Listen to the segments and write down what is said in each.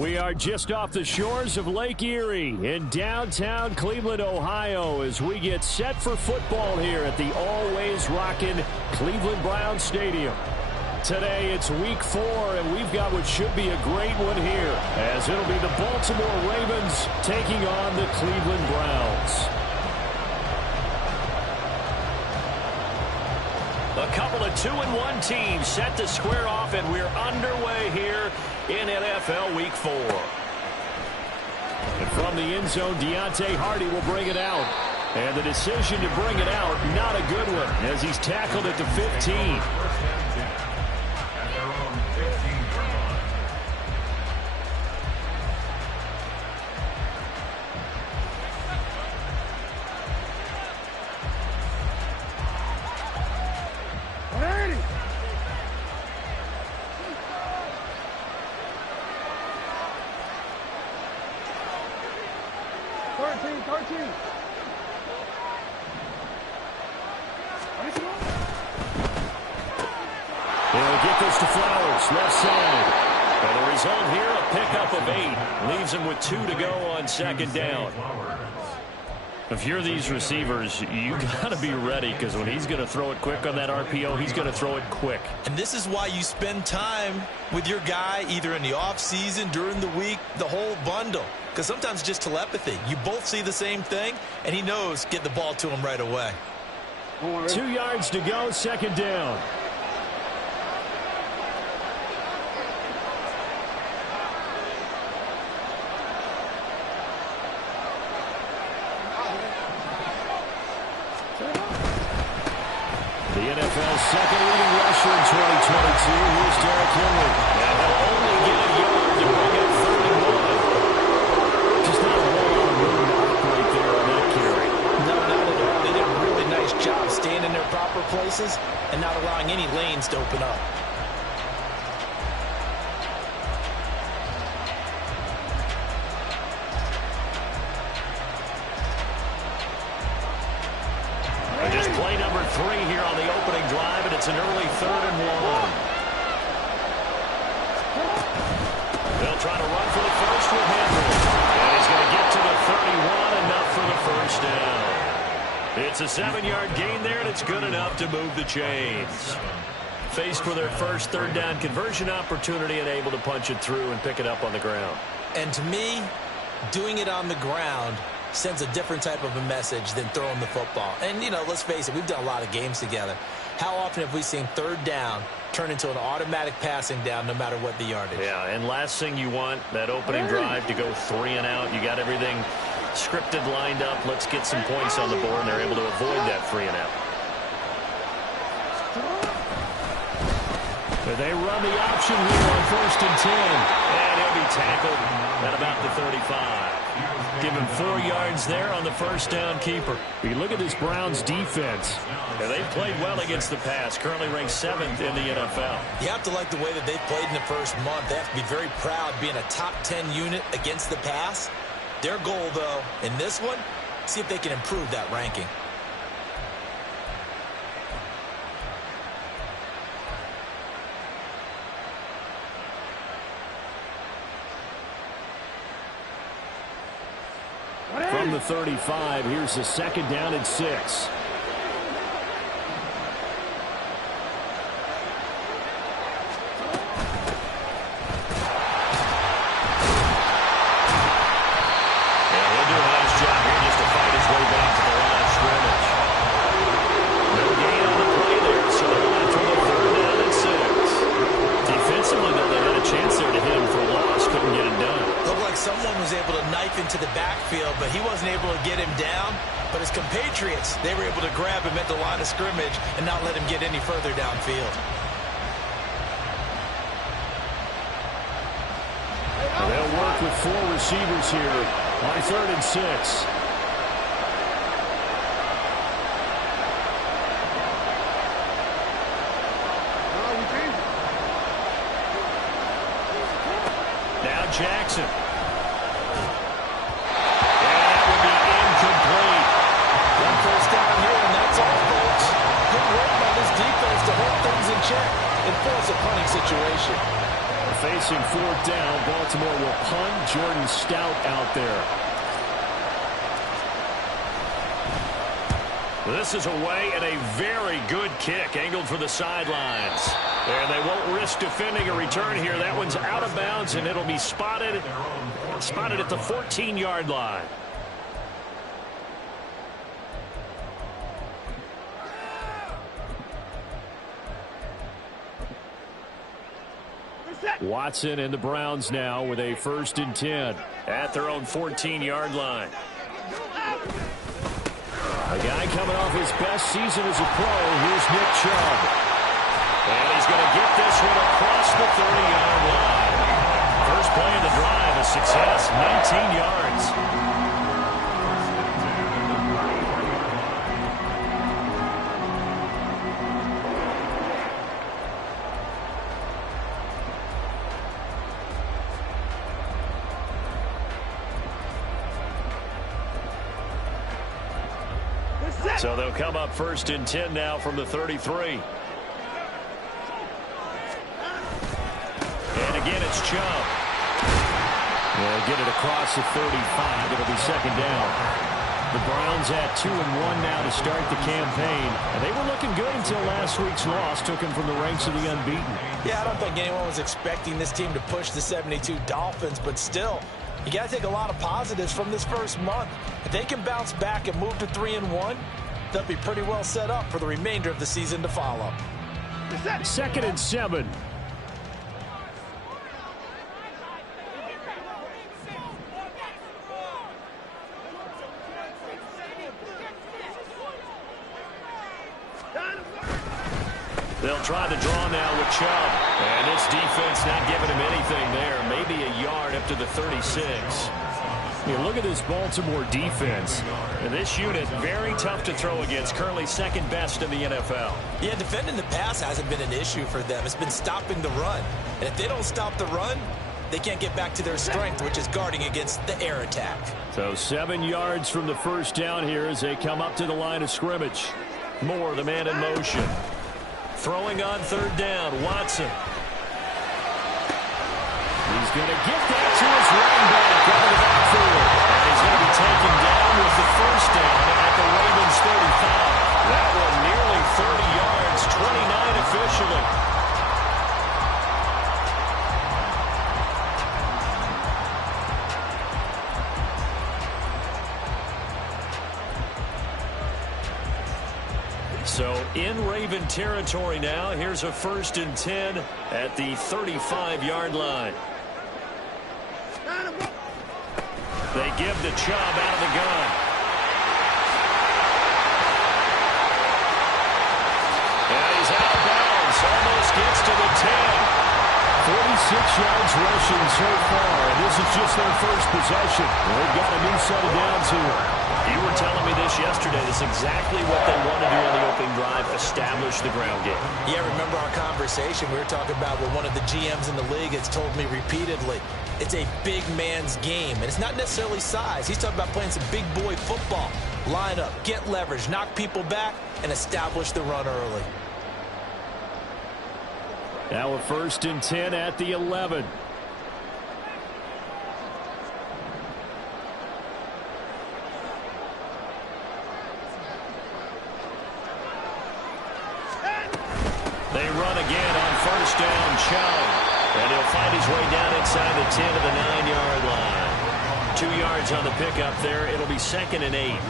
We are just off the shores of Lake Erie in downtown Cleveland, Ohio, as we get set for football here at the always rockin' Cleveland Browns Stadium. Today it's week 4, and we've got what should be a great one here, as it'll be the Baltimore Ravens taking on the Cleveland Browns. A couple of 2-1 teams set to square off, and we're underway here in NFL Week 4. And from the end zone, Deontay Hardy will bring it out. And the decision to bring it out, not a good one, as he's tackled at the 15. They'll get this to Flowers, left side. And the result here, a pickup of 8. Leaves him with 2 to go on second down. If you're these receivers, you got to be ready, because when he's going to throw it quick on that RPO, he's going to throw it quick. And this is why you spend time with your guy, either in the offseason, during the week, the whole bundle. Because sometimes just telepathy. You both see the same thing, and he knows get the ball to him right away. 2 yards to go, second down. The NFL's second leading rusher in 2022. Here's Derrick Henry. And he'll only get a yard to bring up 31. Just not a whole lot of room to operate there on that carry. No, not at all. They did a really nice job staying in their proper places and not allowing any lanes to open up. Play number 3 here on the opening drive, and it's an early 3rd and 1. They'll try to run for the first with Henry. And he's going to get to the 31, enough for the first down. It's a 7-yard gain there, and it's good enough to move the chains. Faced with their first 3rd down conversion opportunity and able to punch it through and pick it up on the ground. And to me, doing it on the ground sends a different type of a message than throwing the football. And, you know, let's face it, we've done a lot of games together. How often have we seen 3rd down turn into an automatic passing down no matter what the yardage? Yeah, and last thing you want, that opening drive to go 3 and out. You got everything scripted, lined up. Let's get some points on the board, and they're able to avoid that 3 and out. But they run the option here on 1st and 10. And he'll be tackled at about the 35. Give him 4 yards there on the first down keeper. You look at this Browns defense. And they've played well against the pass. Currently ranked 7th in the NFL. You have to like the way that they've played in the first month. They have to be very proud being a top 10 unit against the pass. Their goal, though, in this one, see if they can improve that ranking. From the 35, here's the 2nd down and 6. Into the backfield, but he wasn't able to get him down. But his compatriots, they were able to grab him at the line of scrimmage and not let him get any further downfield. They'll work with 4 receivers here on 3rd and 6. Now Jackson. And force a punting situation. Facing 4th down, Baltimore will punt Jordan Stout out there. This is away and a very good kick angled for the sidelines. And they won't risk defending a return here. That one's out of bounds, and it'll be spotted at the 14-yard line. Watson and the Browns now with a 1st and 10 at their own 14-yard line. A guy coming off his best season as a pro. Here's Nick Chubb. And he's going to get this one across the 30-yard line. First play of the drive, a success, 19 yards. So they'll come up 1st and 10 now from the 33. And again, it's Chubb. They'll get it across the 35. It'll be 2nd down. The Browns at 2-1 now to start the campaign. And they were looking good until last week's loss took them from the ranks of the unbeaten. Yeah, I don't think anyone was expecting this team to push the 72 Dolphins, but still, you got to take a lot of positives from this first month. If they can bounce back and move to 3-1, they'll be pretty well set up for the remainder of the season to follow. 2nd and 7. They'll try to draw now with Chubb. And this defense not giving him anything there. Maybe a yard up to the 36. Yeah, look at this Baltimore defense. And this unit, very tough to throw against. Currently 2nd best in the NFL. Yeah, defending the pass hasn't been an issue for them. It's been stopping the run. And if they don't stop the run, they can't get back to their strength, which is guarding against the air attack. So 7 yards from the first down here as they come up to the line of scrimmage. Moore, the man in motion. Throwing on 3rd down, Watson. He's going to get that to his running back out of the backfield. And he's going to be taken down with the 1st down at the Ravens 35. That one nearly 30 yards, 29 officially. So in Raven territory now. Here's a 1st and 10 at the 35-yard line. They give the Chubb out of the gun. And he's out of bounds. Almost gets to the 10. 46 yards rushing so far. And this is just their first possession. They've got a new set of downs here. You were telling me this yesterday. This is exactly what they want to do on the opening drive, establish the ground game. Yeah, remember our conversation? We were talking about what one of the GMs in the league has told me repeatedly. It's a big man's game, and it's not necessarily size. He's talking about playing some big boy football. Line up, get leverage, knock people back, and establish the run early. Now a 1st and 10 at the 11. They run again on 1st down, Chubb. And he'll find his way down inside the 10 to the 9-yard line. 2 yards on the pickup there. It'll be 2nd and 8.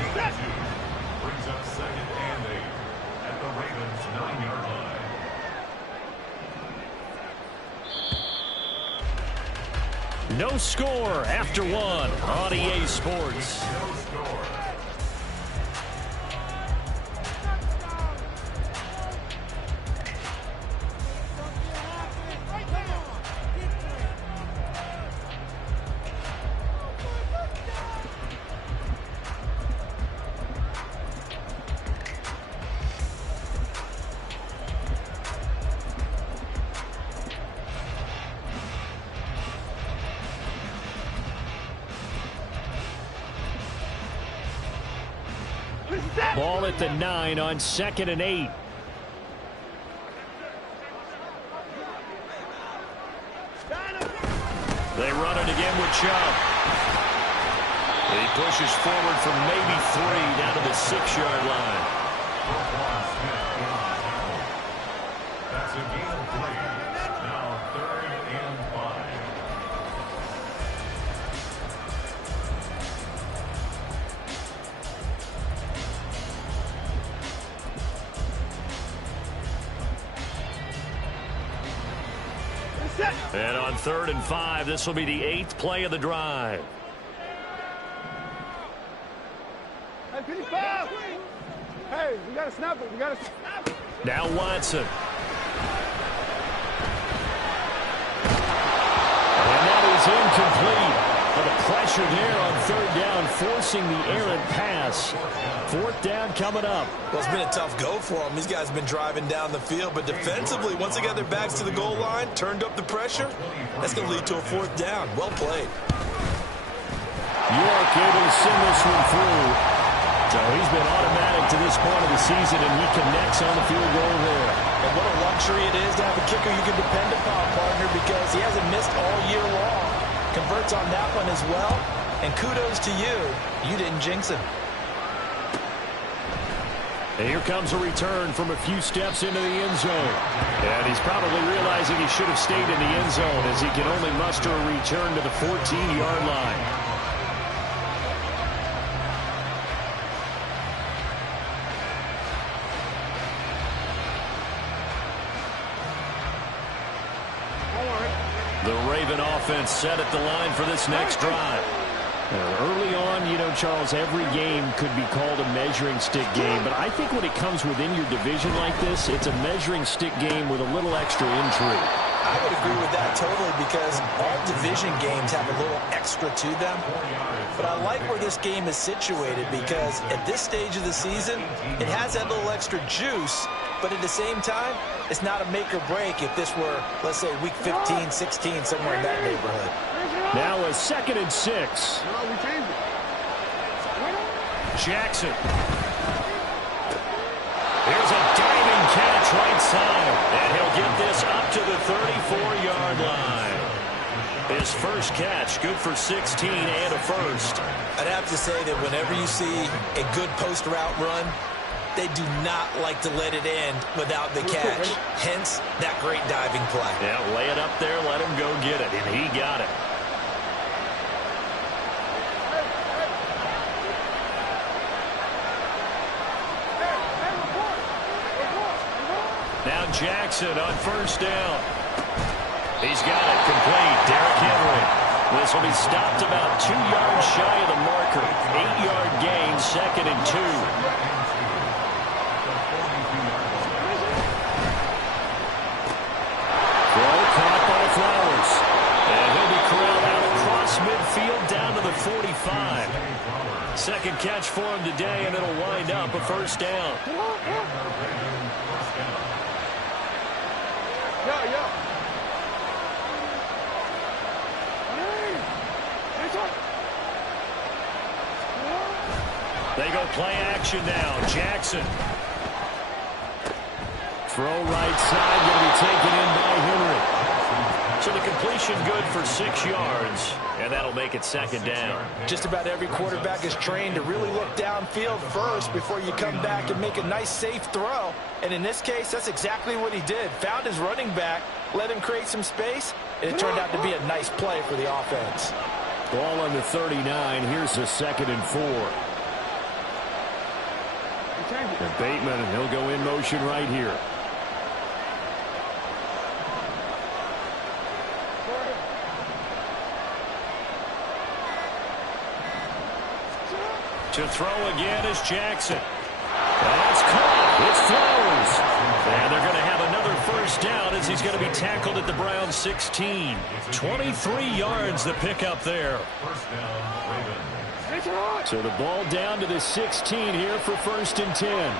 Brings up 2nd and 8 at the Ravens 9-yard line. No score after 1 on EA Sports. No score. Ball at the 9 on 2nd and 8. They run it again with shove. He pushes forward for maybe 3 down to the 6-yard line. That's a gain of 3. Now 3rd and 5. And on 3rd and 5, this will be the 8th play of the drive. Hey, we got to snap it. We got to snap it. Now Watson. And that is incomplete. But the pressure there on 3rd down, forcing the errant pass. 4th down coming up. Well, it's been a tough go for them. These guys have been driving down the field, but defensively, once they got their backs to the goal line, turned up the pressure, that's going to lead to a 4th down. Well played. York able to send this one through. So he's been automatic to this point of the season, and he connects on the field goal there. And what a luxury it is to have a kicker you can depend upon, partner, because he hasn't missed all year long. Converts on that one as well. And kudos to you. You didn't jinx him. And here comes a return from a few steps into the end zone. And he's probably realizing he should have stayed in the end zone as he can only muster a return to the 14-yard line. The Raven offense set at the line for this next drive. Early on, you know, Charles, every game could be called a measuring stick game. But I think when it comes within your division like this, it's a measuring stick game with a little extra intrigue. I would agree with that totally because all division games have a little extra to them. But I like where this game is situated because at this stage of the season, it has that little extra juice. But at the same time, it's not a make or break if this were, let's say, week 15, 16, somewhere in that neighborhood. Now a 2nd and 6. Jackson. Here's a diving catch right side. And he'll get this up to the 34-yard line. His first catch, good for 16 and a first. I'd have to say that whenever you see a good post route run, they do not like to let it end without the catch. Hence, that great diving play. Yeah, lay it up there, let him go get it, and he got it. Now Jackson on 1st down. He's got it complete. Derrick Henry. This will be stopped about 2 yards shy of the marker. 8-yard gain, 2nd and 2. Throw caught by Flowers. And he'll be corralled out across midfield down to the 45. Second catch for him today, and it'll wind up a 1st down. They go play action now. Jackson. Throw right side, going to be taken in by Henry. So the completion good for 6 yards, and that'll make it 2nd down. Just about every quarterback is trained to really look downfield first before you come back and make a nice, safe throw. And in this case, that's exactly what he did. Found his running back, let him create some space, and it turned out to be a nice play for the offense. Ball on the 39. Here's the 2nd and 4. And Bateman, he'll go in motion right here. To throw again is Jackson. That's caught. It's Flowers. And they're going to have another 1st down as he's going to be tackled at the Browns 16. 23 yards the pickup there. So the ball down to the 16 here for 1st and 10.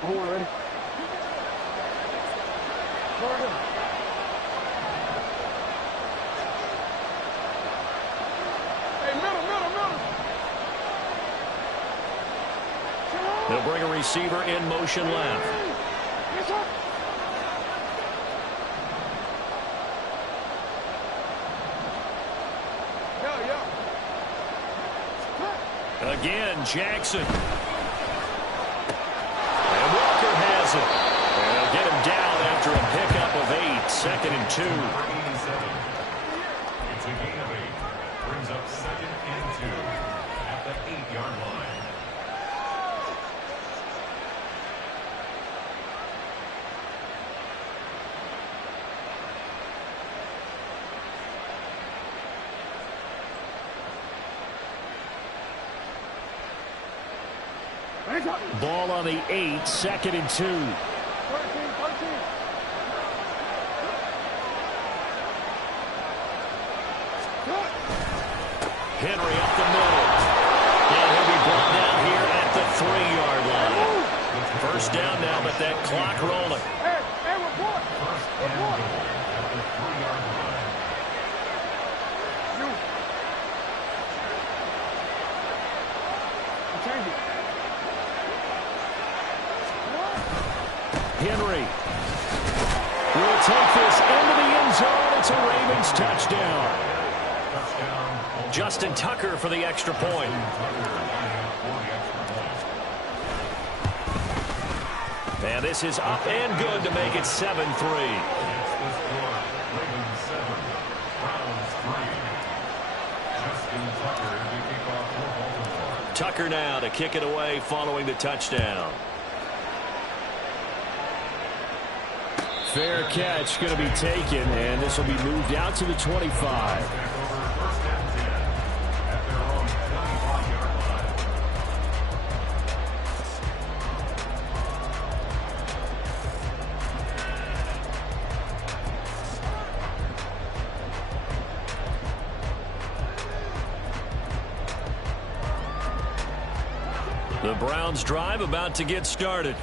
On one, ready? Go ahead. Hey, middle. They'll bring a receiver in motion left. Yes, sir. Again, Jackson. And Walker has it. And they'll get him down after a pickup of 8, 2nd and 2. It's a gain of 8. Brings up 2nd and 2 at the 8-yard line. Ball on the 8, 2nd and 2. 13. Henry up the middle. And he'll be brought down here at the 3-yard line. First down now, but that clock rolling. Hey, report. Report. At the 3-yard line. Shoot. Change it. Henry will take this into the end zone. It's a Ravens touchdown. Justin Tucker for the extra point. And this is up and good to make it 7-3. Tucker now to kick it away following the touchdown. Fair catch going to be taken, and this will be moved out to the 25. The Browns drive about to get started.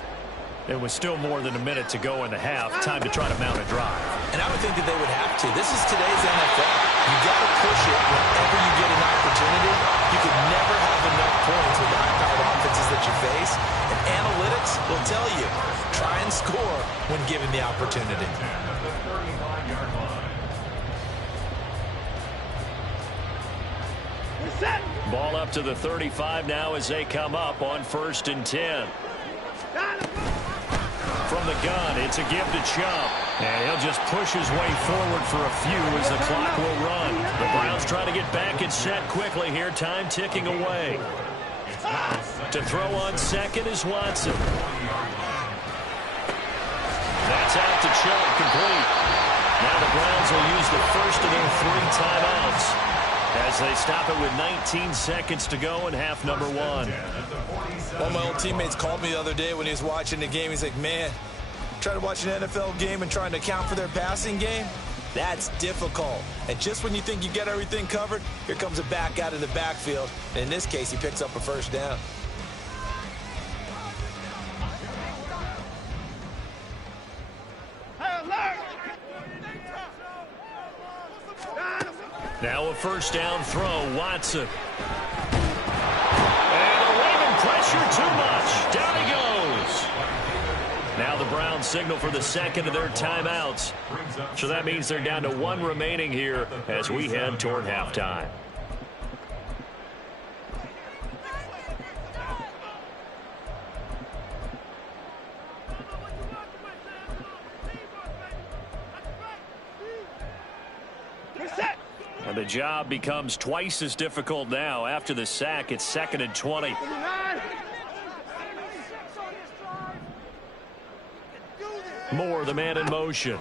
It was still more than a minute to go in the half. Time to try to mount a drive. And I would think that they would have to. This is today's NFL. You got to push it whenever you get an opportunity. You could never have enough points with the high-powered offenses that you face. And analytics will tell you, try and score when given the opportunity. Ball up to the 35 now as they come up on 1st and 10. From the gun, it's a give to Chubb. And he'll just push his way forward for a few as the clock will run. The Browns trying to get back and set quickly here. Time ticking away. To throw on second is Watson. That's out to Chubb, complete. Now the Browns will use the first of their 3 timeouts as they stop it with 19 seconds to go in half number 1. One of my old teammates called me the other day when he was watching the game. He's like, man, trying to watch an NFL game and trying to account for their passing game, that's difficult. And just when you think you get everything covered, here comes a back out of the backfield. And in this case, he picks up a first down. Now a first down throw, Watson. And the Raven pressure too much. Down he goes. Now the Browns signal for the second of their timeouts. So that means they're down to 1 remaining here as we head toward halftime. And the job becomes twice as difficult now. After the sack, it's 2nd and 20. Moore, the man in motion.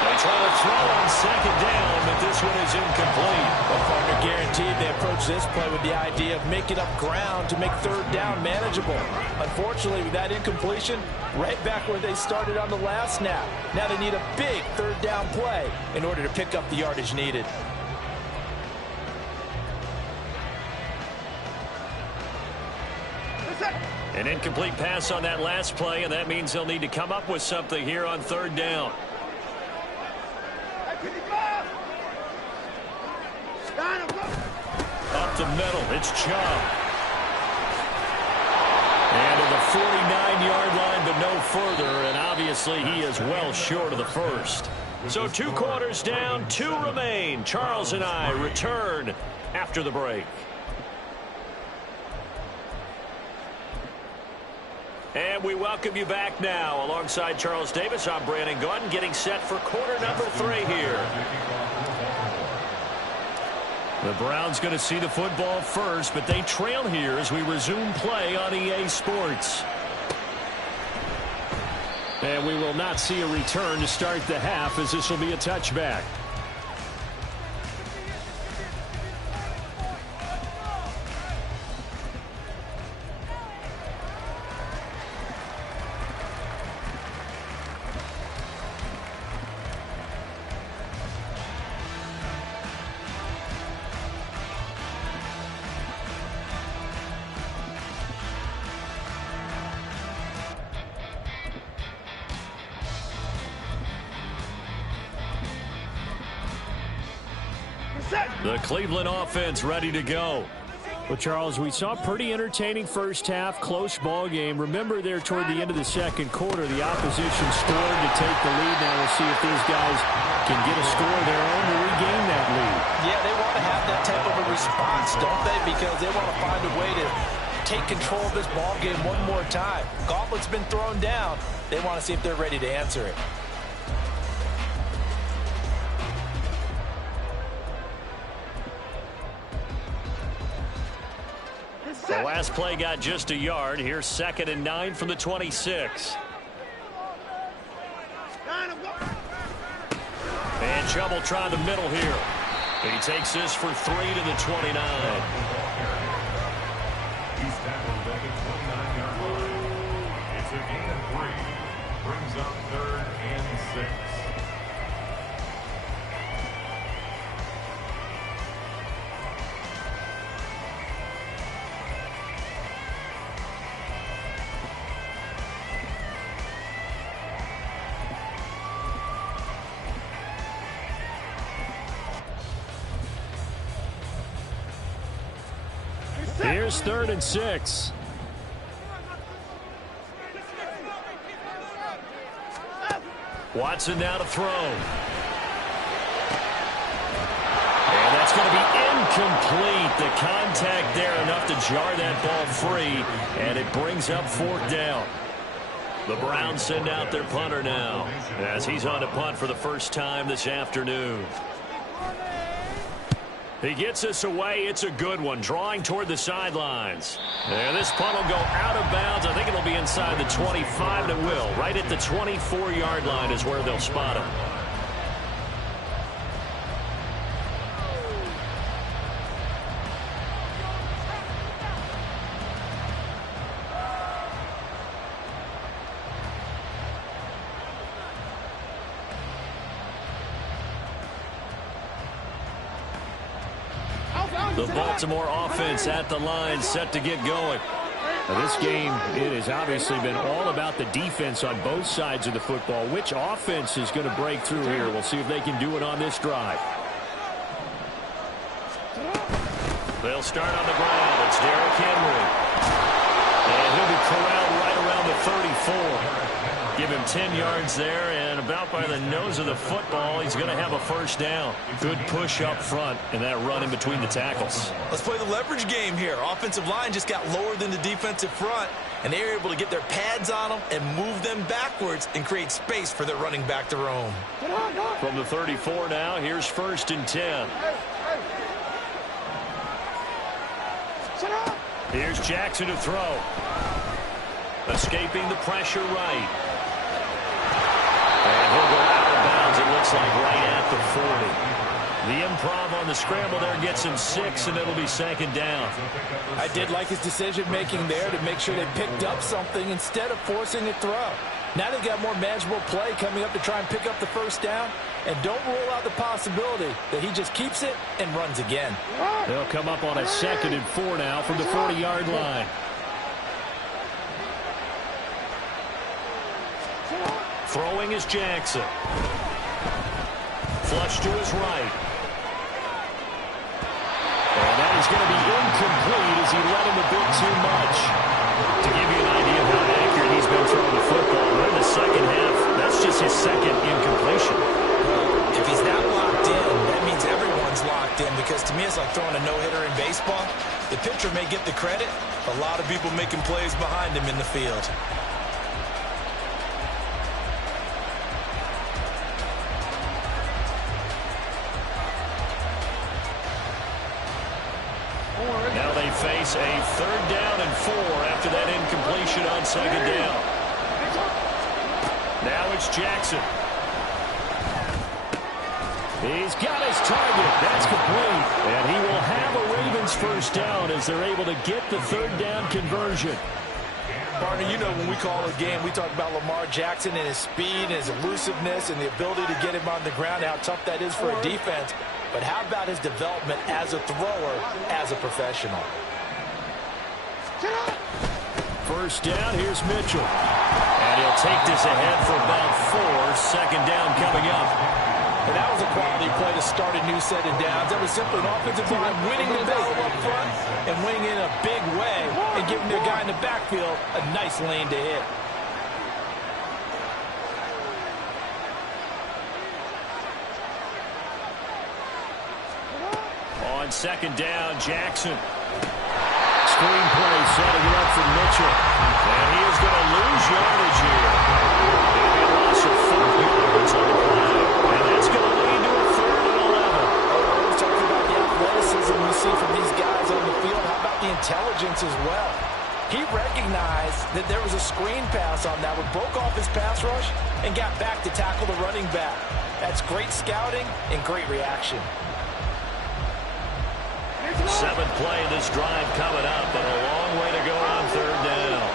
They try to throw on 2nd down, but this one is incomplete. Well, partner, guaranteed they approach this play with the idea of making up ground to make 3rd down manageable. Unfortunately, with that incompletion, right back where they started on the last snap. Now they need a big 3rd down play in order to pick up the yardage needed. An incomplete pass on that last play, and that means they'll need to come up with something here on third down. Up the middle, it's Chubb. And to the 49-yard line, but no further, and obviously he is well short of the first. So 2 quarters down, 2 remain. Charles and I return after the break. And we welcome you back now. Alongside Charles Davis, I'm Brandon Gaudin, getting set for quarter number 3 here. The Browns going to see the football first, but they trail here as we resume play on EA Sports. And we will not see a return to start the half, as this will be a touchback. The Cleveland offense ready to go. Well, Charles, we saw a pretty entertaining first half, close ball game. Remember there toward the end of the second quarter, the opposition scored to take the lead. Now we'll see if these guys can get a score of their own to regain that lead. Yeah, they want to have that type of a response, don't they? Because they want to find a way to take control of this ball game one more time. Gauntlet's been thrown down. They want to see if they're ready to answer it. The last play got just a yard. Here's 2nd and 9 from the 26. And Chubb will try the middle here. He takes this for 3 to the 29. He's tackled at the 29-yard line. It's a gain of 3. Brings up 3rd and 6. Here's 3rd and 6. Watson now to throw. And that's going to be incomplete. The contact there enough to jar that ball free, and it brings up 4th down. The Browns send out their punter now as he's on to punt for the first time this afternoon. He gets us away. It's a good one. Drawing toward the sidelines. And this punt will go out of bounds. I think it'll be inside the 25, and it will. Right at the 24-yard line is where they'll spot him. The Baltimore offense at the line, set to get going. Now this game, it has obviously been all about the defense on both sides of the football. Which offense is going to break through here? We'll see if they can do it on this drive. They'll start on the ground. It's Derrick Henry. And he'll be corralled right around the 34. Give him 10 yards there, and about by the nose of the football, he's going to have a first down. Good push up front, and that run in between the tackles. Let's play the leverage game here. Offensive line just got lower than the defensive front, and they were able to get their pads on them and move them backwards and create space for their running back to roam. From the 34 now, here's 1st and 10. Here's Jackson to throw. Escaping the pressure right. And he'll go out of bounds, it looks like, right at the 40. The improv on the scramble there gets him 6, and it'll be 2nd down. I did like his decision-making there to make sure they picked up something instead of forcing a throw. Now they've got more manageable play coming up to try and pick up the first down. And don't rule out the possibility that he just keeps it and runs again. They'll come up on a 2nd and 4 now from the 40-yard line. Throwing is Jackson. Flush to his right. And that is going to be incomplete as he let him a bit too much. To give you an idea of how accurate he's been throwing the football, in the second half, that's just his second incompletion. Well, if he's that locked in, that means everyone's locked in, because to me it's like throwing a no-hitter in baseball. The pitcher may get the credit, a lot of people making plays behind him in the field. Now they face a 3rd down and 4 after that incompletion on 2nd down. Now it's Jackson. He's got his target. That's complete. And he will have a Ravens 1st down as they're able to get the 3rd down conversion. Partner, you know when we call a game, we talk about Lamar Jackson and his speed and his elusiveness and the ability to get him on the ground, how tough that is for a defense. But how about his development as a thrower, as a professional? 1st down, here's Mitchell. And he'll take this ahead for about 4. 2nd down coming up. And that was a quality play to start a new set of downs. That was simply an offensive line winning the battle up front and winning in a big way and giving their guy in the backfield a nice lane to hit. On 2nd down, Jackson. Screen play setting it up for Mitchell. And he is going to lose yardage here. Maybe a loss of 4 yards on the play. And that's going to lead to a 3rd and 11. We're talking about the athleticism we see from these guys on the field. How about the intelligence as well? He recognized that there was a screen pass on that, but broke off his pass rush and got back to tackle the running back. That's great scouting and great reaction. 7th play of this drive coming up, but a long way to go on 3rd down.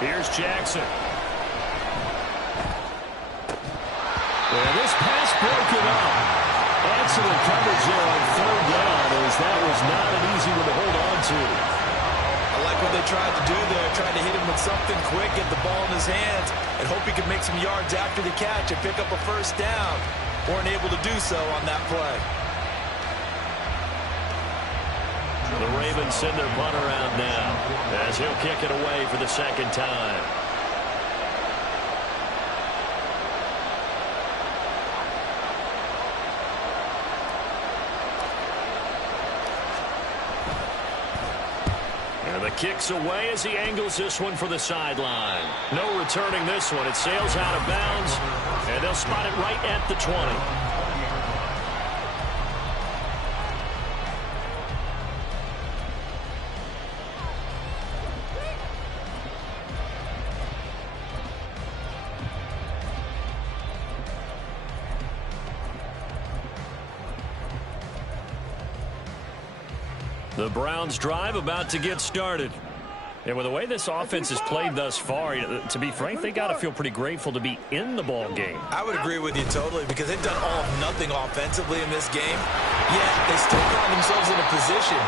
Here's Jackson. And this pass broken up. Excellent coverage there on 3rd down, as that was not an easy one to hold on to. I like what they tried to do there, tried to hit him with something quick, get the ball in his hands, and hope he could make some yards after the catch and pick up a 1st down. Weren't able to do so on that play. The Ravens send their punter out now, as he'll kick it away for the 2nd time. The kick's away as he angles this one for the sideline. No returning this one. It sails out of bounds, and they'll spot it right at the 20. The Browns drive about to get started. And with the way this offense has played thus far, to be frank, they got to feel pretty grateful to be in the ball game. I would agree with you totally, because they've done all of nothing offensively in this game. Yet they still find themselves in a position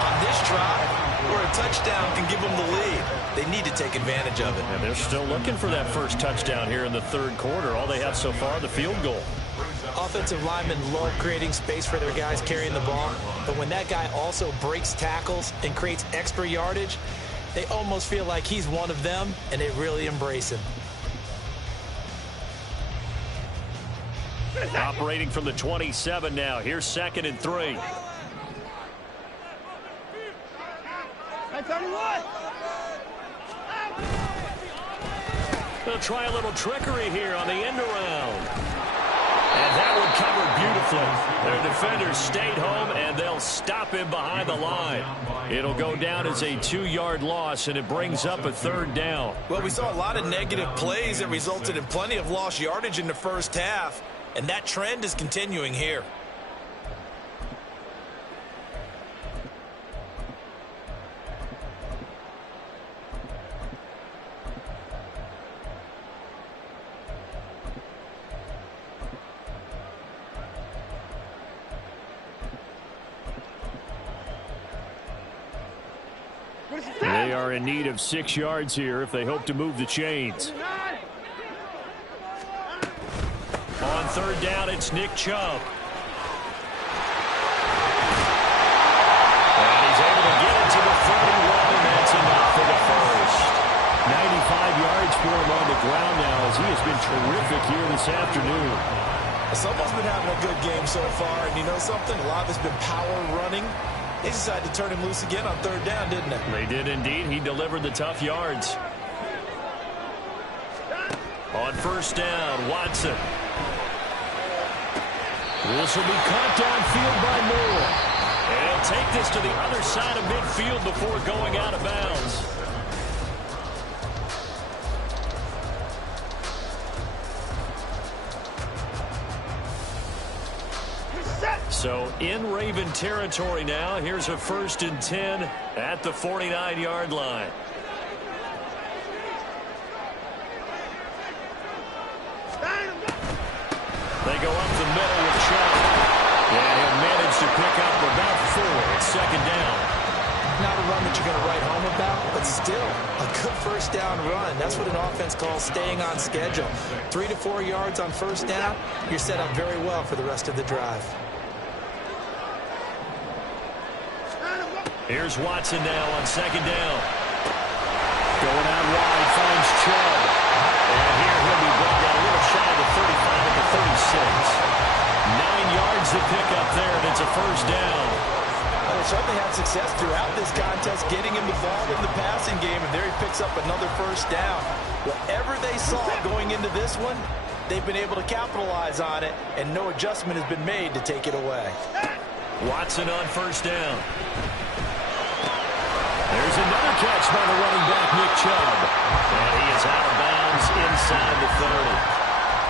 on this drive where a touchdown can give them the lead. They need to take advantage of it. And they're still looking for that 1st touchdown here in the 3rd quarter. All they have so far, the field goal. Offensive linemen love creating space for their guys carrying the ball, but when that guy also breaks tackles and creates extra yardage, they almost feel like he's one of them, and they really embrace him. Operating from the 27 now. Here's 2nd and 3. They'll try a little trickery here on the end around. And that one covered beautifully. Their defenders stayed home, and they'll stop him behind the line. It'll go down as a 2-yard loss, and it brings up a 3rd down. Well, we saw a lot of negative plays that resulted in plenty of lost yardage in the 1st half, and that trend is continuing here. They are in need of 6 yards here if they hope to move the chains. On third down, it's Nick Chubb. And he's able to get it to the 31, and that's enough for the first. 95 yards for him on the ground now as he has been terrific here this afternoon. Someone's been having a good game so far, and you know something? A lot of it's been power running. They decided to turn him loose again on third down, didn't they? They did indeed. He delivered the tough yards. On first down, Watson. This will be caught downfield by Moore. And he'll take this to the other side of midfield before going out of bounds. So in Raven territory now. Here's a 1st and 10 at the 49-yard line. They go up the middle with Chubb. And he'll manage to pick up about 4. It's 2nd down. Not a run that you're going to write home about, but still a good first down run. That's what an offense calls staying on schedule. 3 to 4 yards on first down, you're set up very well for the rest of the drive. Here's Watson now on 2nd down. Going out wide, finds Chubb. And here he'll be brought down a little shy of the 35 at the 36. 9 yards to pick up there, and it's a 1st down. Well, they certainly had success throughout this contest, getting him the ball in the passing game, and there he picks up another 1st down. Whatever they saw going into this one, they've been able to capitalize on it, and no adjustment has been made to take it away. Watson on 1st down. There's another catch by the running back, Nick Chubb. And he is out of bounds inside the 30.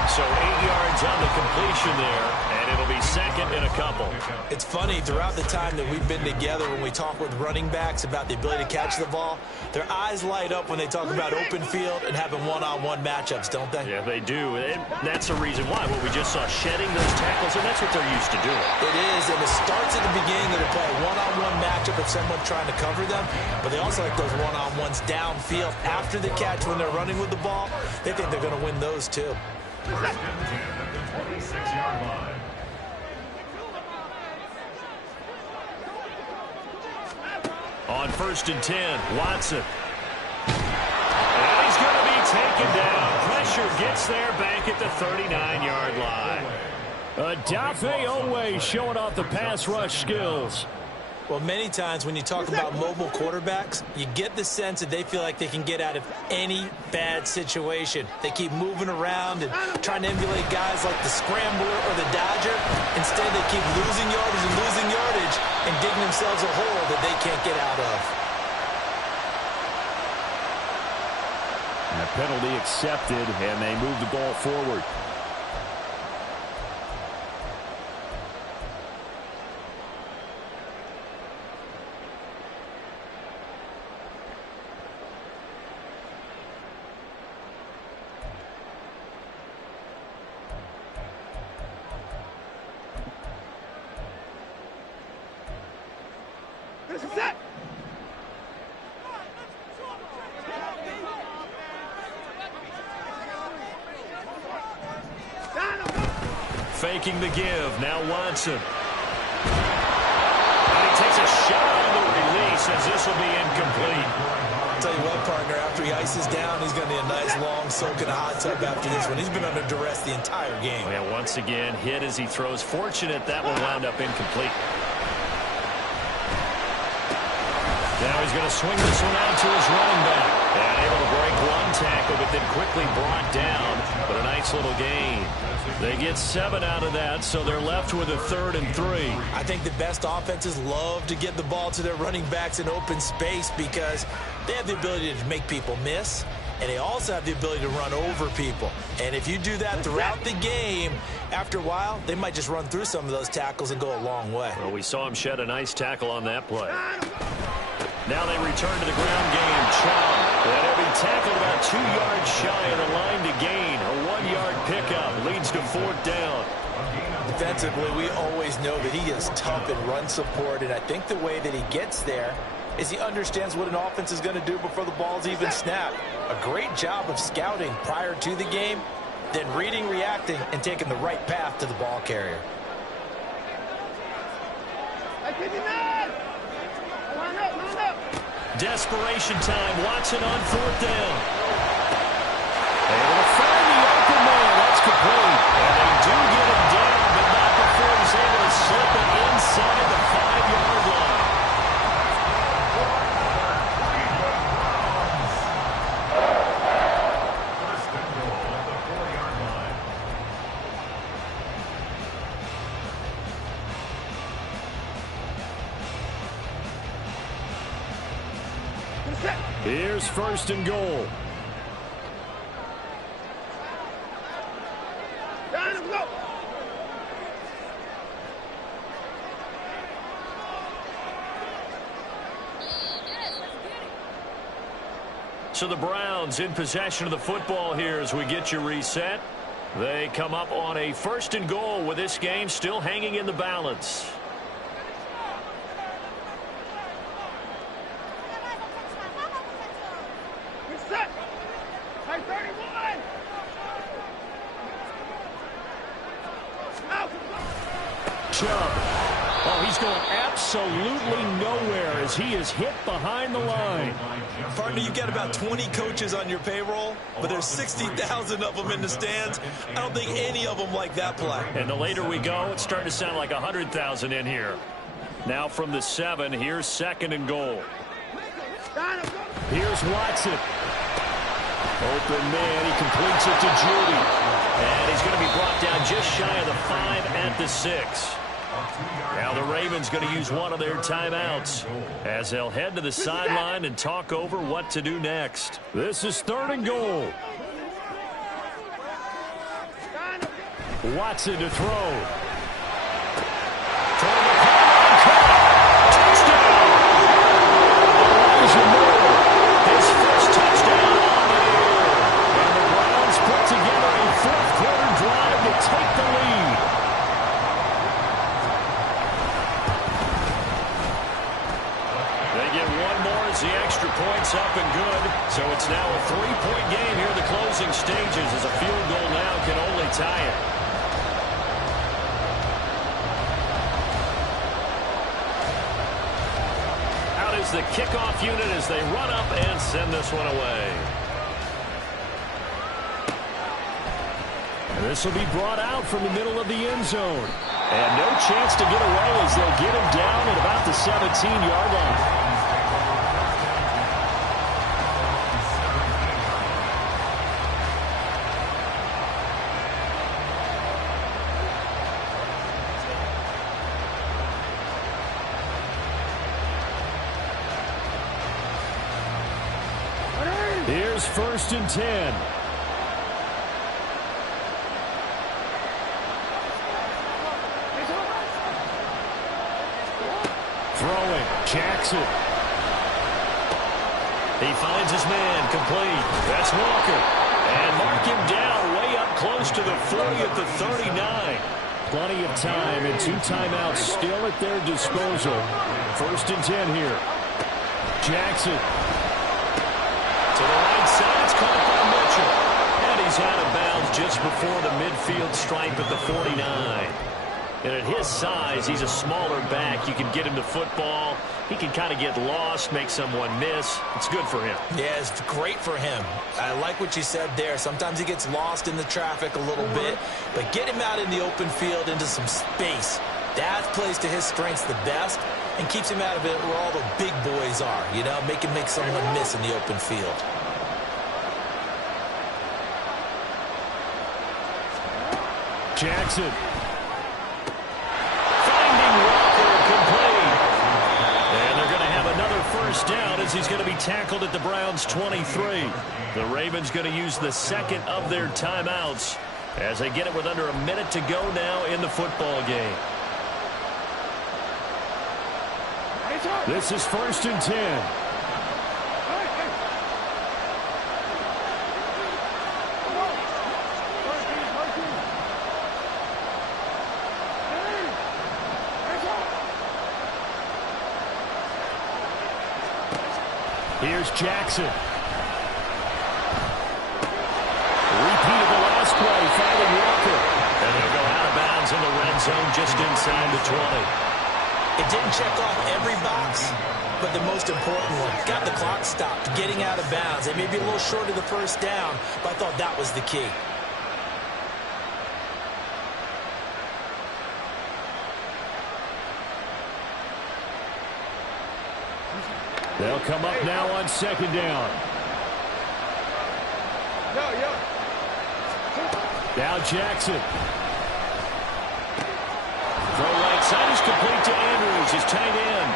So 8 yards on the completion there, and it'll be 2nd and a couple. It's funny, throughout the time that we've been together, when we talk with running backs about the ability to catch the ball, their eyes light up when they talk about open field and having one-on-one matchups, don't they? Yeah, they do. And that's the reason why. Well, we just saw shedding those tackles, and that's what they're used to doing. It is, and it starts at the beginning of the play. One-on-one matchup if someone's trying to cover them, but they also like those one-on-ones downfield after the catch when they're running with the ball. They think they're going to win those, too. 1st and 10 at the 26-yard line. On 1st and 10, Watson. And he's going to be taken down. Pressure gets there back at the 39-yard line. Odafe Oweh showing off the pass rush skills. Well, many times when you talk about mobile quarterbacks, you get the sense that they feel like they can get out of any bad situation. They keep moving around and trying to emulate guys like the Scrambler or the Dodger. Instead, they keep losing yardage and digging themselves a hole that they can't get out of. And a penalty accepted, and they move the ball forward. Faking the give. Now Watson. And he takes a shot on the release as this will be incomplete. I'll tell you what, partner, after he ices down, he's going to need a nice long soak in a hot tub after this one. He's been under duress the entire game. Yeah, once again, hit as he throws. Fortunate that one wound up incomplete. Now he's going to swing this one out to his running back. And able to break one tackle, but then quickly brought down. But a nice little gain. They get 7 out of that, so they're left with a 3rd and 3. I think the best offenses love to get the ball to their running backs in open space because they have the ability to make people miss, and they also have the ability to run over people. And if you do that throughout the game, after a while, they might just run through some of those tackles and go a long way. Well, we saw him shed a nice tackle on that play. Now they return to the ground game. Chubb. And he'll be tackled about 2 yards shy of the line to gain. A 1-yard pickup leads to 4th down. Defensively, we always know that he is tough in run support, and I think the way that he gets there is he understands what an offense is going to do before the ball's even snapped. A great job of scouting prior to the game, then reading, reacting, and taking the right path to the ball carrier. Desperation time. Watson on 4th down. Able to find the open man. That's complete. And they do get him down, but not before he's able to slip it inside the 5-yard line. First and goal at the 4-yard line. Here's 1st and goal. So the Browns in possession of the football here as we get you reset. They come up on a 1st and goal with this game still hanging in the balance. Oh, he's going absolutely nowhere as he is hit behind the line. Partner, you've got about 20 coaches on your payroll, but there's 60,000 of them in the stands. I don't think any of them like that play. And the later we go, it's starting to sound like 100,000 in here. Now from the 7, here's 2nd and goal. Here's Watson. Open man, he completes it to Judy. And he's going to be brought down just shy of the 5 at the 6. Now the Ravens going to use one of their timeouts as they'll head to the sideline and talk over what to do next. This is 3rd and goal. Watson to throw. Touchdown! Elijah Moore, his first touchdown on the year. And the Browns put together a 4th-quarter drive to take the lead. The extra point's up and good, so it's now a 3-point game here in the closing stages as a field goal now can only tie it. Out is the kickoff unit as they run up and send this one away. And this will be brought out from the middle of the end zone. And no chance to get away as they'll get him down at about the 17-yard line. Here's 1st and 10. Throwing, Jackson. He finds his man, complete. That's Walker. And mark him down way up close to the 40 at the 39. Plenty of time and 2 timeouts still at their disposal. 1st and 10 here. Jackson. To the right side, it's caught by Mitchell. And he's out of bounds just before the midfield stripe at the 49. And at his size, he's a smaller back. You can get him to football. He can kind of get lost, make someone miss. It's good for him. Yeah, it's great for him. I like what you said there. Sometimes he gets lost in the traffic a little bit. But get him out in the open field into some space. That plays to his strengths the best and keeps him out of it where all the big boys are. You know, make him make someone miss in the open field. Jackson. Finding Walker, complete. And they're going to have another 1st down as he's going to be tackled at the Browns' 23. The Ravens going to use the 2nd of their timeouts as they get it with under a minute to go now in the football game. This is 1st and 10. Here's Jackson. Repeat of the last play, finding Walker. And they'll go out of bounds in the red zone just inside the 20. It didn't check off every box, but the most important one. Got the clock stopped, getting out of bounds. They may be a little short of the first down, but I thought that was the key. They'll come up now on second down. Now Jackson. Throw right side is complete to Andrews, his tight end.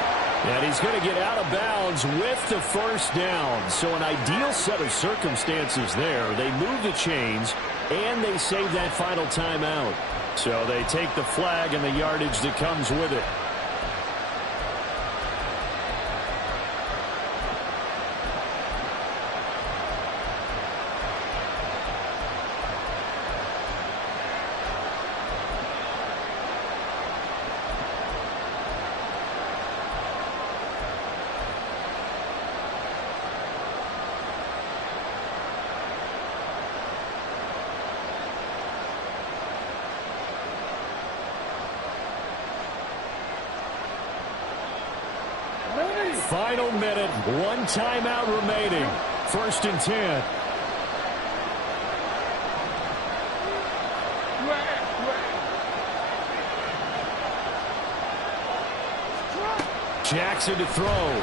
And he's going to get out of bounds with the first down. So an ideal set of circumstances there. They move the chains, and they save that final timeout. So they take the flag and the yardage that comes with it. Final minute, one timeout remaining. 1st and 10. Jackson to throw.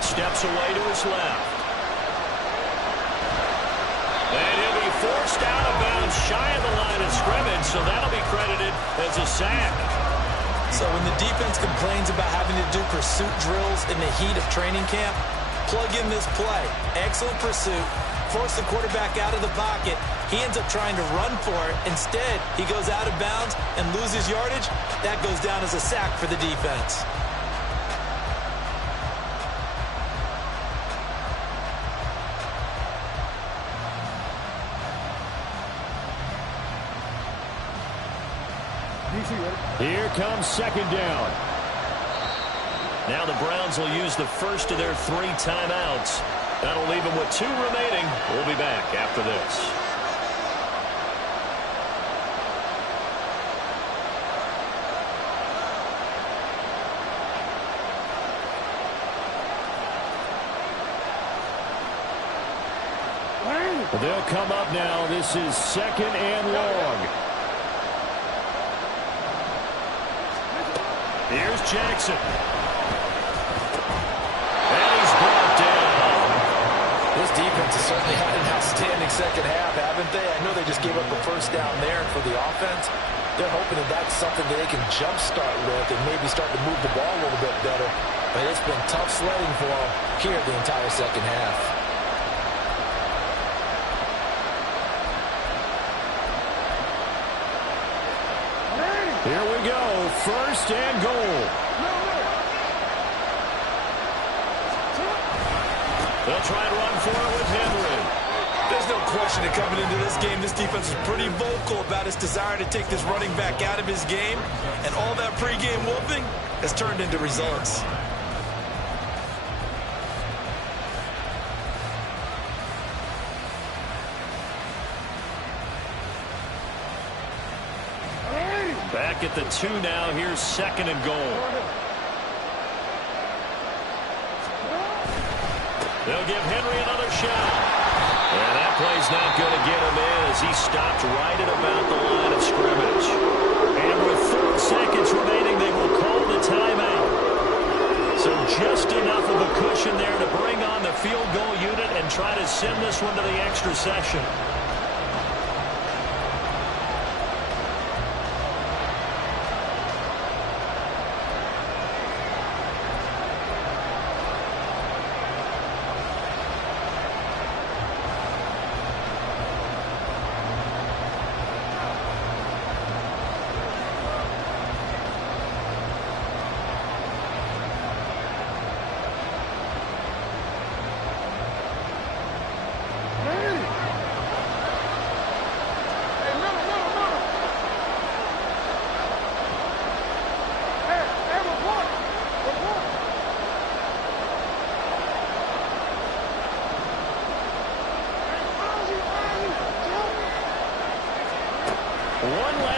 Steps away to his left. And he'll be forced out of bounds shy of the line of scrimmage, so that'll be credited as a sack. So when the defense complains about having to do pursuit drills in the heat of training camp, plug in this play. Excellent pursuit. Force the quarterback out of the pocket. He ends up trying to run for it. Instead, he goes out of bounds and loses yardage. That goes down as a sack for the defense. Here comes second down. Now the Browns will use the first of their 3 timeouts. That'll leave them with 2 remaining. We'll be back after this. They'll come up now. This is 2nd and long. Here's Jackson. And he's brought down. This defense has certainly had an outstanding second half, haven't they? I know they just gave up a first down there for the offense. They're hoping that that's something that they can jumpstart with and maybe start to move the ball a little bit better. But it's been tough sledding for them here the entire second half. Here we go, 1st and goal. They'll try and run for it with Henry. There's no question that coming into this game, this defense is pretty vocal about its desire to take this running back out of his game. And all that pregame whooping has turned into results. Back at the 2 now. Here's 2nd and goal. They'll give Henry another shot. And that play's not going to get him in as he stopped right at about the line of scrimmage. And with 4 seconds remaining, they will call the timeout. So just enough of a cushion there to bring on the field goal unit and try to send this one to the extra session.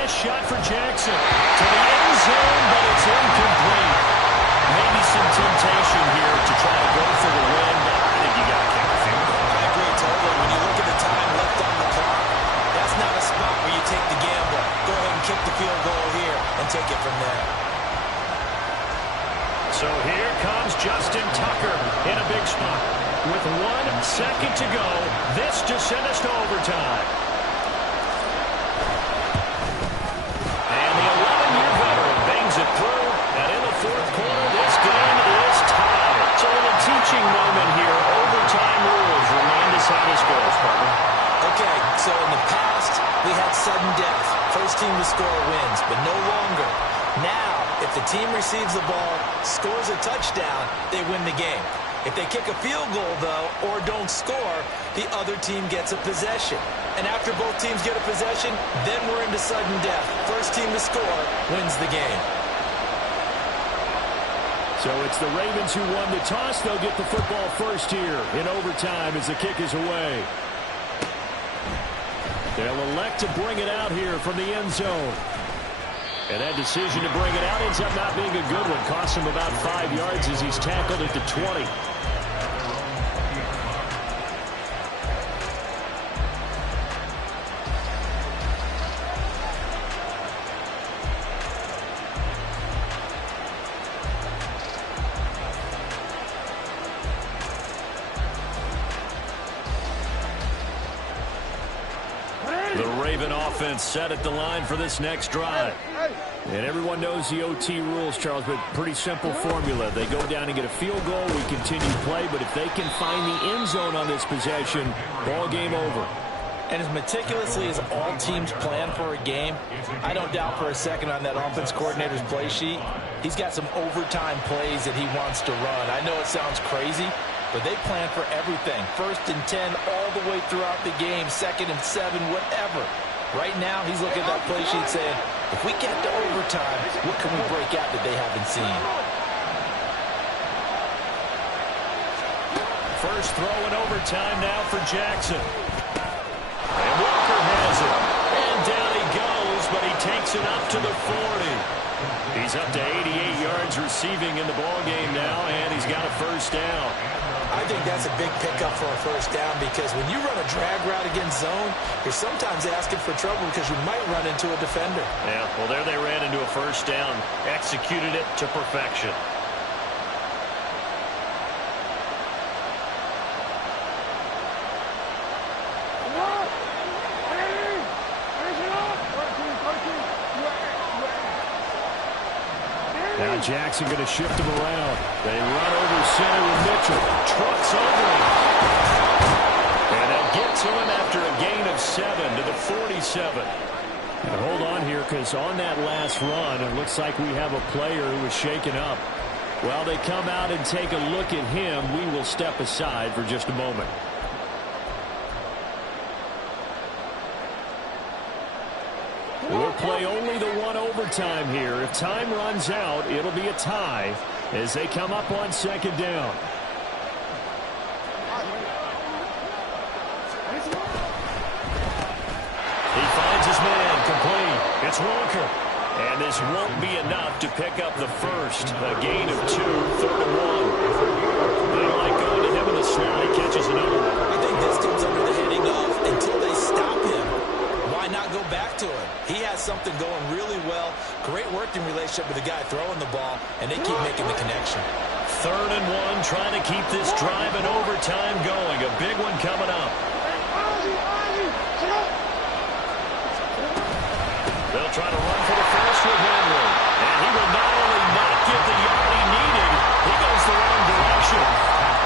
last shot for Jackson. To the end zone, but it's incomplete. Maybe some temptation here to try to go for the win, but I think you got to kick the field goal. I agree totally. When you look at the time left on the clock, that's not a spot where you take the gamble. Go ahead and kick the field goal here and take it from there. So here comes Justin Tucker in a big spot. With 1 second to go, this to send us to overtime. And the 11-year veteran bangs it through. And in the fourth quarter, this game is tied. So a little teaching moment here. Overtime rules. Remind us how this goes, partner. Okay, so in the past, we had sudden death. First team to score wins, but no longer. Now, if the team receives the ball, scores a touchdown, they win the game. If they kick a field goal, though, or don't score, the other team gets a possession. And after both teams get a possession, then we're into sudden death. First team to score wins the game. So it's the Ravens who won the toss. They'll get the football first here in overtime as the kick is away. They'll elect to bring it out here from the end zone. And that decision to bring it out ends up not being a good one. Costs him about 5 yards as he's tackled at the 20. The Raven offense set at the line for this next drive. And everyone knows the OT rules, Charles, but pretty simple formula. They go down and get a field goal, we continue play, but if they can find the end zone on this possession, ball game over. And as meticulously as all teams plan for a game, I don't doubt for a second on that offense coordinator's play sheet, he's got some overtime plays that he wants to run. I know it sounds crazy, but they plan for everything. 1st and 10 all the way throughout the game, 2nd and 7, whatever. Right now, he's looking at that play sheet saying, if we get to overtime, what can we break out that they haven't seen? First throw in overtime now for Jackson. And Walker has it. And down he goes, but he takes it up to the 40. He's up to 88 yards receiving in the ballgame now, and he's got a first down. I think that's a big pickup for a first down because when you run a drag route against zone, you're sometimes asking for trouble because you might run into a defender. Yeah, well, there they ran into a first down. Executed it to perfection. Now Jackson going to shift him around. They run over center with Mitchell. Trucks over him. And they'll get to him after a gain of 7 to the 47. Now hold on here because on that last run, it looks like we have a player who was shaken up. While they come out and take a look at him, we will step aside for just a moment. We'll play only the one overtime here. If time runs out, it'll be a tie as they come up on 2nd down. He finds his man complete. It's Walker. And this won't be enough to pick up the first. A gain of 2, 3rd and 1. They don't like going to him in the slot. He catches another one. I think this comes under the heading of until they stop him. Why not go back to him? He has something going really well. Great working relationship with the guy throwing the ball, and they keep making the connection. 3rd and 1, trying to keep this drive in overtime going. A big one coming up. They'll try to run for the first with Henry. And he will not only not get the yard he needed, he goes the wrong direction.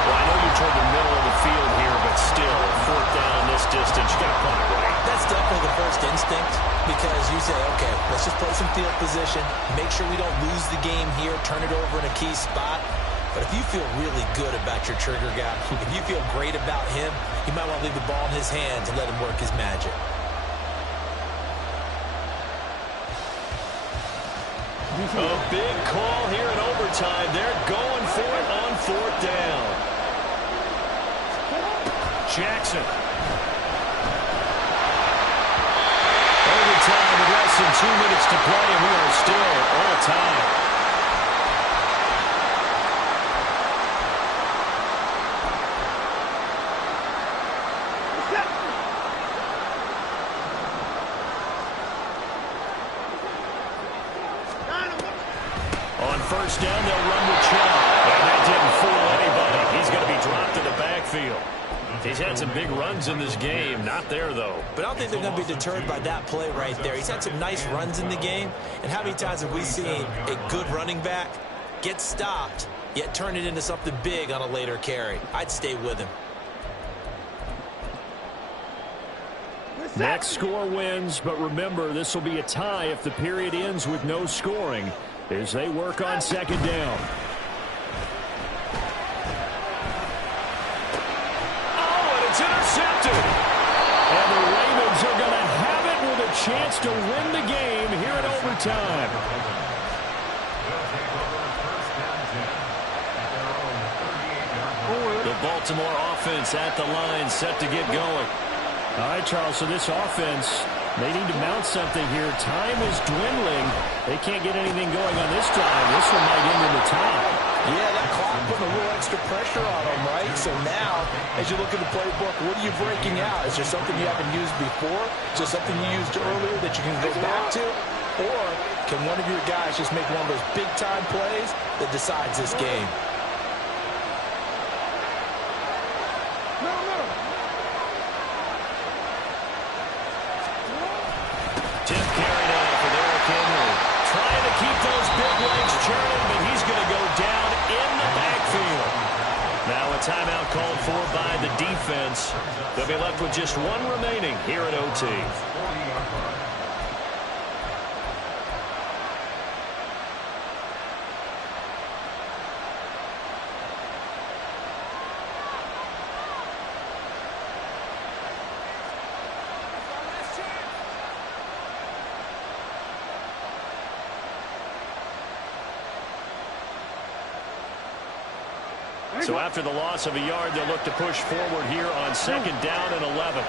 Well, I know you're toward the middle of the field here, but still, 4th down this distance, you got to punt it right. That's definitely the first instinct because you say, okay, let's just play some field position, make sure we don't lose the game here, turn it over in a key spot. But if you feel really good about your trigger guy, if you feel great about him, you might want to leave the ball in his hands and let him work his magic. A big call here in overtime. They're going for it on 4th down. Jackson. Overtime with less than 2 minutes to play, and we are still all time. On first down, they'll run with Chubb. And that didn't fool anybody. He's going to be dropped in the backfield. He's had some big runs in this game. Not there, though. But I don't think they're going to be deterred by that play right there. He's had some nice runs in the game. And how many times have we seen a good running back get stopped, yet turn it into something big on a later carry? I'd stay with him. Next score wins, but remember, this will be a tie if the period ends with no scoring as they work on second down. Oh, and it's intercepted. And the Ravens are going to have it with a chance to win the game here in overtime. The Baltimore offense at the line, set to get going. All right, Charles, so this offense, they need to mount something here. Time is dwindling. They can't get anything going on this drive. This one might end in the tie. Yeah, that clock put a little extra pressure on them, right? So now, as you look at the playbook, what are you breaking out? Is there something you haven't used before? Is there something you used earlier that you can go back to? Or can one of your guys just make one of those big-time plays that decides this game? Tip carried out for Derrick Henry. Trying to keep those big legs churning, but he's going to go down in the backfield. Now a timeout called for by the defense. They'll be left with just one remaining here at OT. So after the loss of a yard, they'll look to push forward here on second down and 11.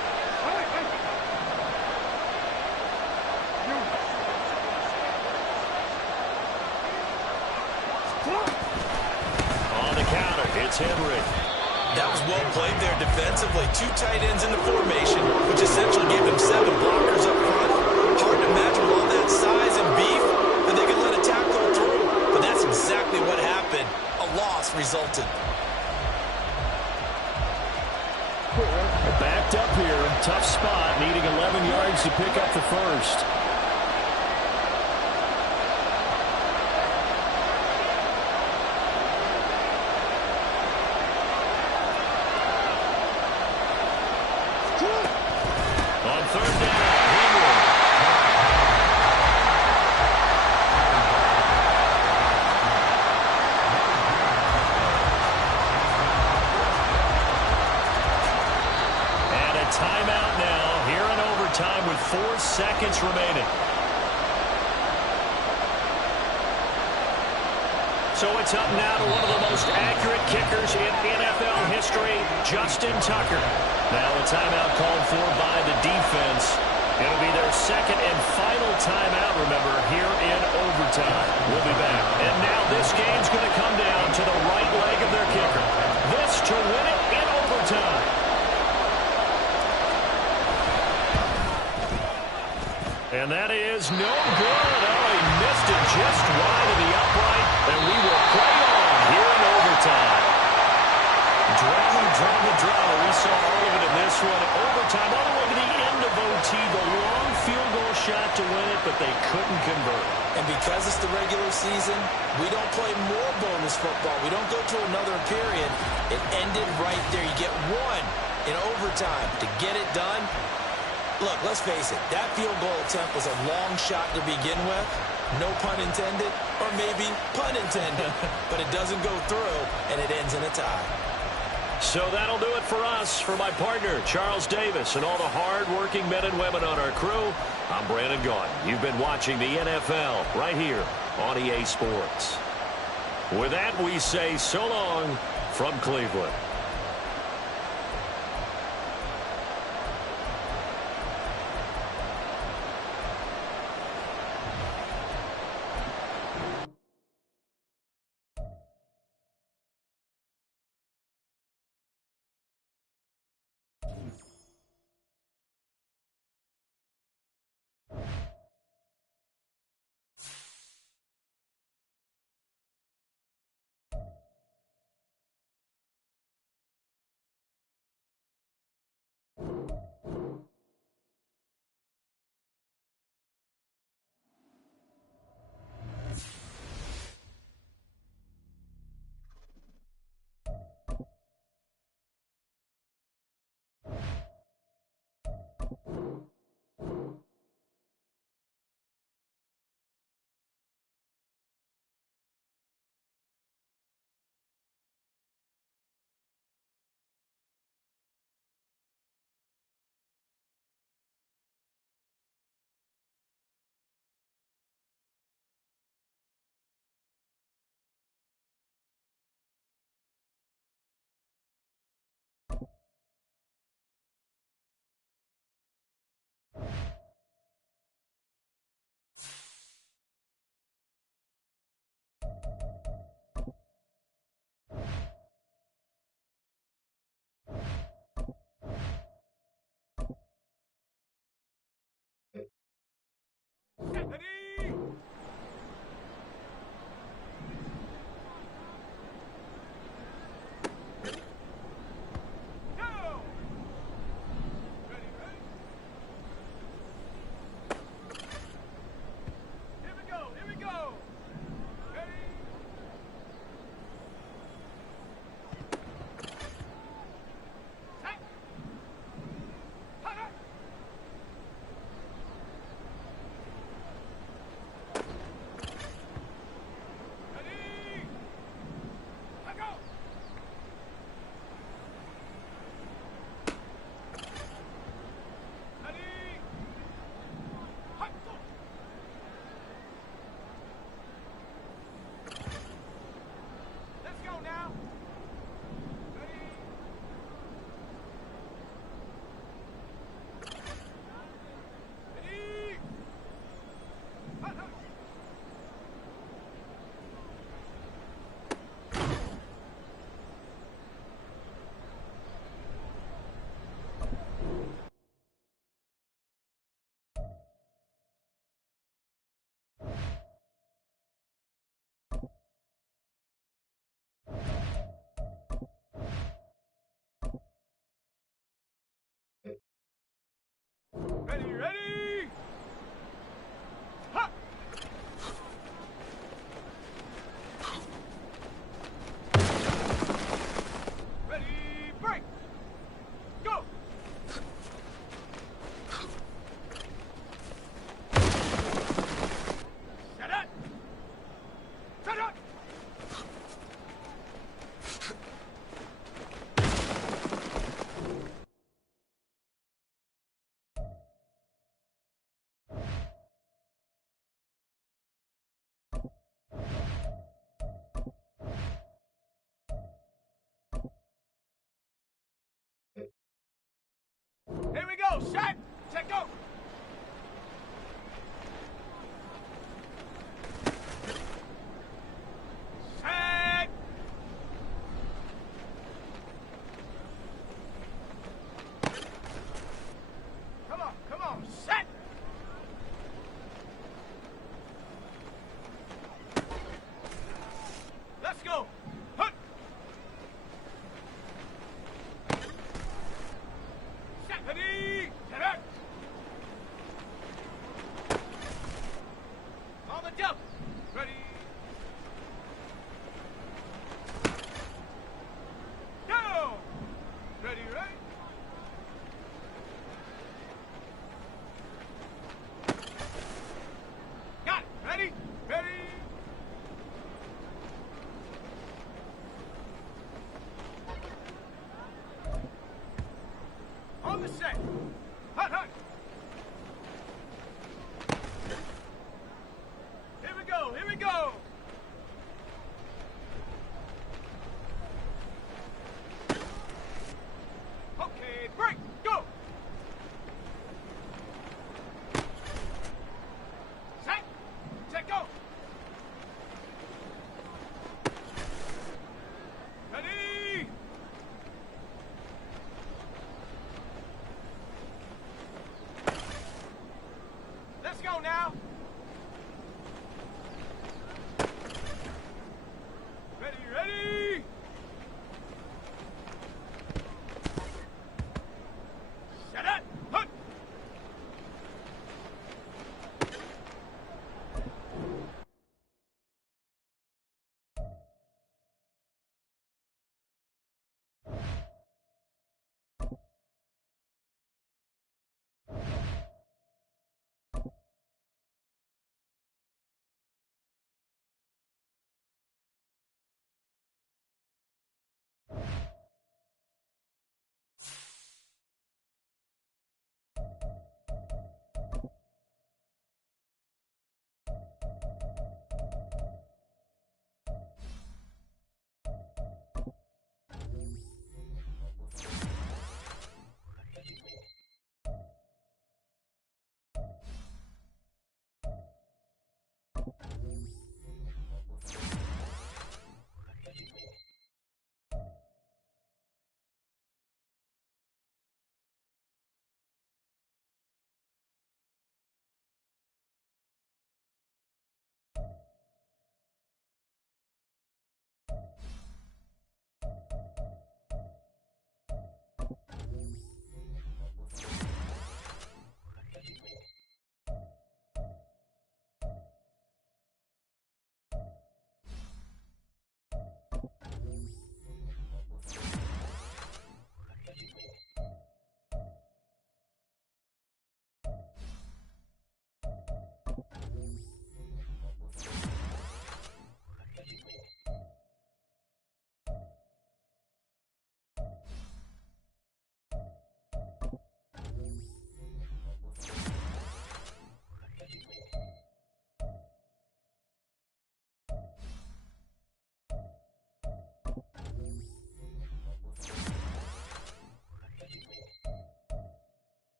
On the counter, it's Henry. That was well played there defensively. Two tight ends in the formation, which essentially gave them 7 blockers up front. Hard to imagine with all that size and beef that they could let a tackle through. But that's exactly what happened. A loss resulted. Backed up here, tough spot, needing 11 yards to pick up the first. On third down, Henry. Timeout now here in overtime with 4 seconds remaining. So it's up now to one of the most accurate kickers in NFL history, Justin Tucker. Now a timeout called for by the defense. It'll be their second and final timeout, remember, here in overtime. We'll be back. And now this game's going to come down to the right leg of their kicker. This to win it in overtime. And that is no good. Oh, he missed it just wide of the upright, and we will play on here in overtime. Drama. We saw all of it in this one. Overtime, all the way to the end of OT. The long field goal shot to win it, but they couldn't convert. And because it's the regular season, we don't play more bonus football. We don't go to another period. It ended right there. You get one in overtime to get it done. Look, let's face it, that field goal attempt was a long shot to begin with. No pun intended, or maybe pun intended. But it doesn't go through, and it ends in a tie. So that'll do it for us. For my partner, Charles Davis, and all the hard-working men and women on our crew, I'm Brandon Gaudin. You've been watching the NFL right here on EA Sports. With that, we say so long from Cleveland. set. Hut, hut. Here we go, here we go. Okay, break.